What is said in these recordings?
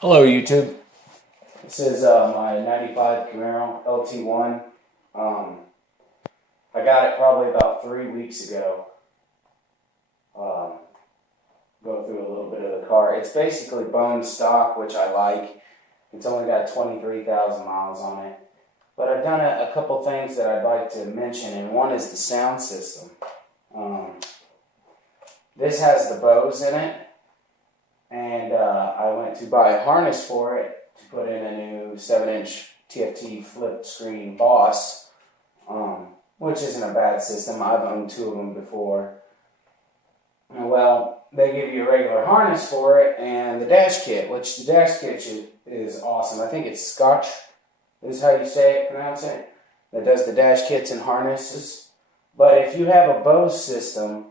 Hello YouTube. This is my 95 Camaro LT1. I got it probably about 3 weeks ago. Go through a little bit of the car. It's basically bone stock, which I like. It's only got 23,000 miles on it. But I've done a couple things that I'd like to mention, and one is the sound system. This has the Bose in it. And I went to buy a harness for it to put in a new 7-inch TFT flip screen Bose, which isn't a bad system. I've owned 2 of them before. Well, they give you a regular harness for it and the dash kit, which the dash kit is awesome. I think it's Scotch, is how you say it, pronounce it, that does the dash kits and harnesses. But if you have a Bose system,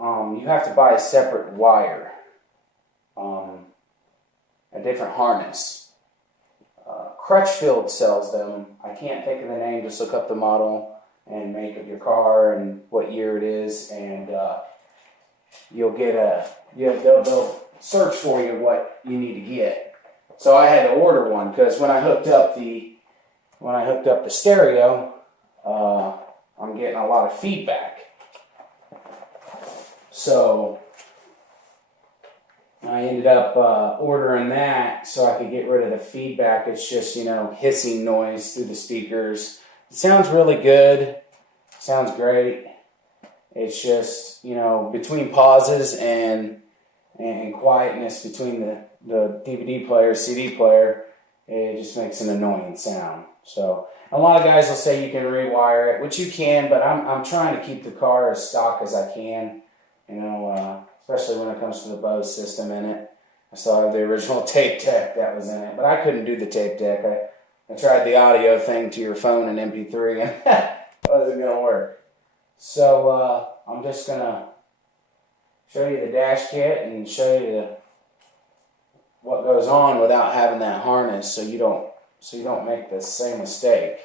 you have to buy a separate wire. A different harness. Crutchfield sells them. I can't think of the name. Just look up the model and make of your car and what year it is, and you'll get they'll search for you what you need to get. So I had to order one because when I hooked up the stereo, I'm getting a lot of feedback. So I ended up ordering that so I could get rid of the feedback. It's just, hissing noise through the speakers. It sounds really good. Sounds great. It's just, between pauses and quietness between the DVD player, CD player, it just makes an annoying sound. So a lot of guys will say you can rewire it, which you can, but I'm trying to keep the car as stock as I can, especially when it comes to the Bose system in it. I still have the original tape deck that was in it, but I couldn't do the tape deck. I tried the audio thing to your phone in MP3, and it wasn't going to work. So I'm just going to show you the dash kit and show you what goes on without having that harness, so you don't make the same mistake.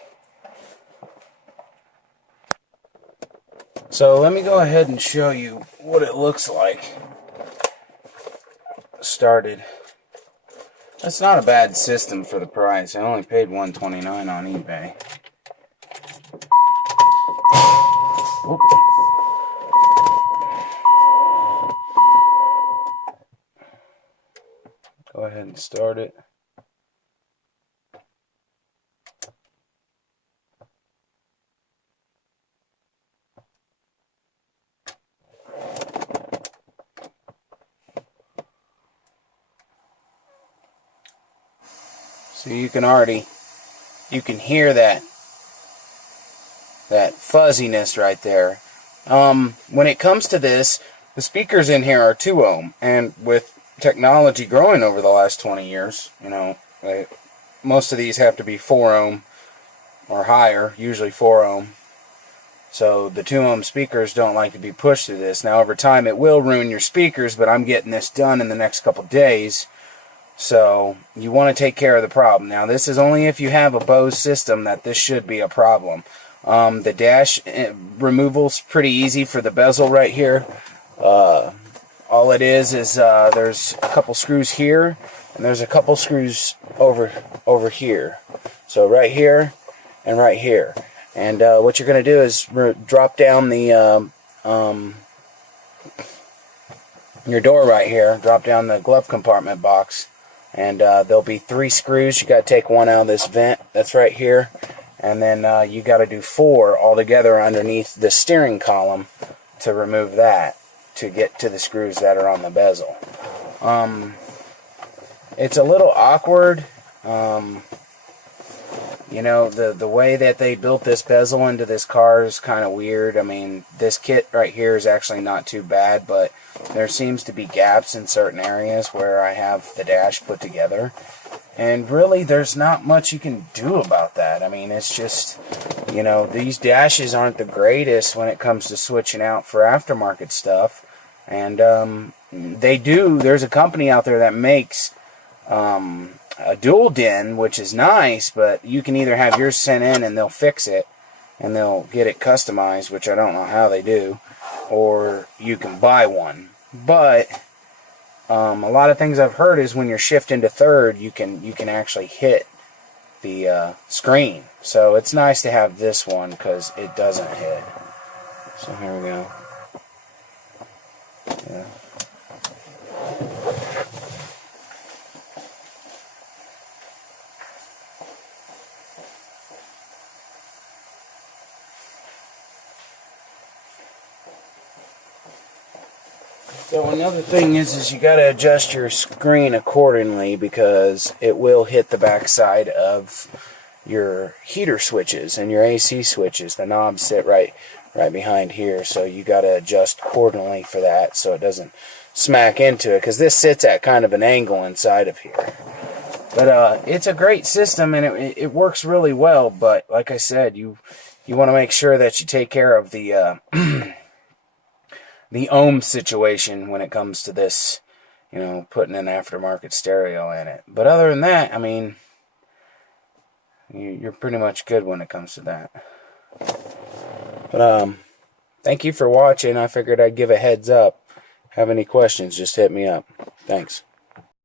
So let me go ahead and show you what it looks like. Started. That's not a bad system for the price. I only paid $129 on eBay. Oop. Go ahead and start it. So you can hear that fuzziness right there. When it comes to this, the speakers in here are 2 ohm, and with technology growing over the last 20 years, most of these have to be 4 ohm or higher, usually 4 ohm. So the 2 ohm speakers don't like to be pushed through this. Now over time it will ruin your speakers, but I'm getting this done in the next couple days. So you want to take care of the problem. Now this is only if you have a Bose system that this should be a problem. The dash removal's pretty easy for the bezel right here. All it is there's a couple screws here, and there's a couple screws over here. So right here and right here. And what you're going to do is drop down the your door right here. Drop down the glove compartment box. And there'll be 3 screws. You got to take one out of this vent that's right here, and then you got to do 4 altogether underneath the steering column to remove that to get to the screws that are on the bezel. It's a little awkward. The way that they built this bezel into this car is kind of weird. I mean, this kit right here is actually not too bad, but there seems to be gaps in certain areas where I have the dash put together. And really, there's not much you can do about that. I mean, it's just, these dashes aren't the greatest when it comes to switching out for aftermarket stuff. And there's a company out there that makes a dual DIN, which is nice, but you can either have yours sent in and they'll fix it and they'll get it customized, which I don't know how they do, or you can buy one. But A lot of things I've heard is when you're shifting to third, you can actually hit the screen. So it's nice to have this one because it doesn't hit. So here we go. Yeah. So another thing is you got to adjust your screen accordingly because it will hit the backside of your heater switches and your AC switches. The knobs sit right behind here, so you got to adjust accordingly for that so it doesn't smack into it, because this sits at kind of an angle inside of here. But it's a great system and it works really well. But like I said, you want to make sure that you take care of the the ohm situation when it comes to this, you know, putting an aftermarket stereo in it. But other than that, I mean, you're pretty much good when it comes to that. But thank you for watching. I figured I'd give a heads up. Have any questions, just hit me up. Thanks.